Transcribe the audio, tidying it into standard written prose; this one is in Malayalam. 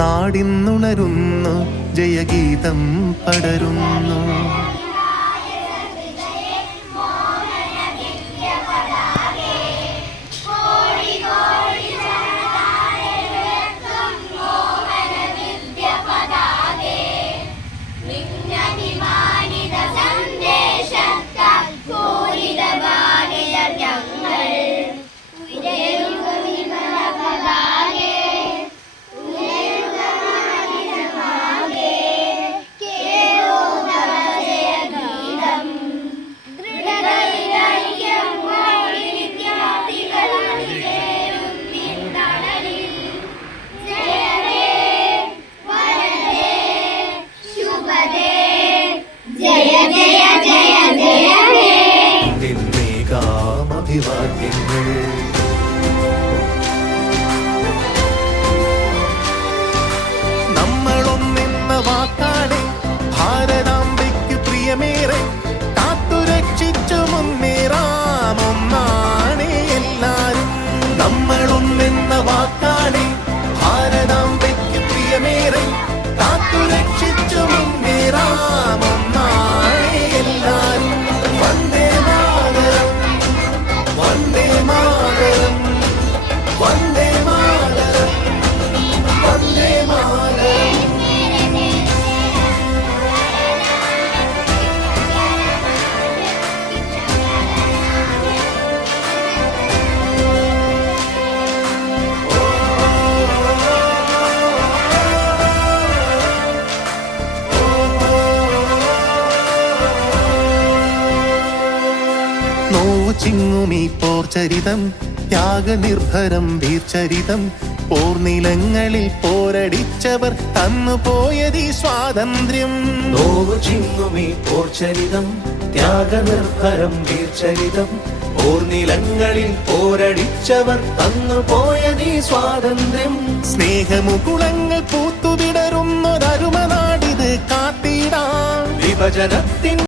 നാടിന്നുണരുന്നു, ജയഗീതം പടരുന്നു. നമ്മളൊന്നെന്ന വാക്കാടെ ഭാരതാംബയ്ക്ക് പ്രിയമേറെ കാത്തുരക്ഷിച്ചു മുന്നേറാം ഒന്നാണേ എല്ലാരും. നമ്മളൊന്നെന്ന വാക്കാടെ ഭാരതാംബയ്ക്ക് പ്രിയമേറെ കാത്തുരക്ഷിച്ചു മുന്നേറാം ഒന്നാണേ എല്ലാരും. വന്ദേ മാതരം, വന്ദേ മാതരം, വന്ദേ മാതരം, വന്ദേ മാതരം. നോവു ചിങ്ങുമീ പോർചരിതം, ത്യാഗനിർഭരം വീർചരിതം. പോർനിലങ്ങളിൽ പോരടിച്ചവർ തന്നുപോയതീ സ്വാതന്ത്ര്യം. നോവു ചിങ്ങുമീ പോർചരിതം, ത്യാഗനിർഭരം വീർചരിതം. പോർനിലങ്ങളിൽ പോരടിച്ചവർ തന്നുപോയതീ സ്വാതന്ത്ര്യം. സ്നേഹമുകുളങ്ങൾ പൂത്തുവിടരുന്നൊരരുമനാടിത് കാത്തിടാം. വിഭജനത്തിൻ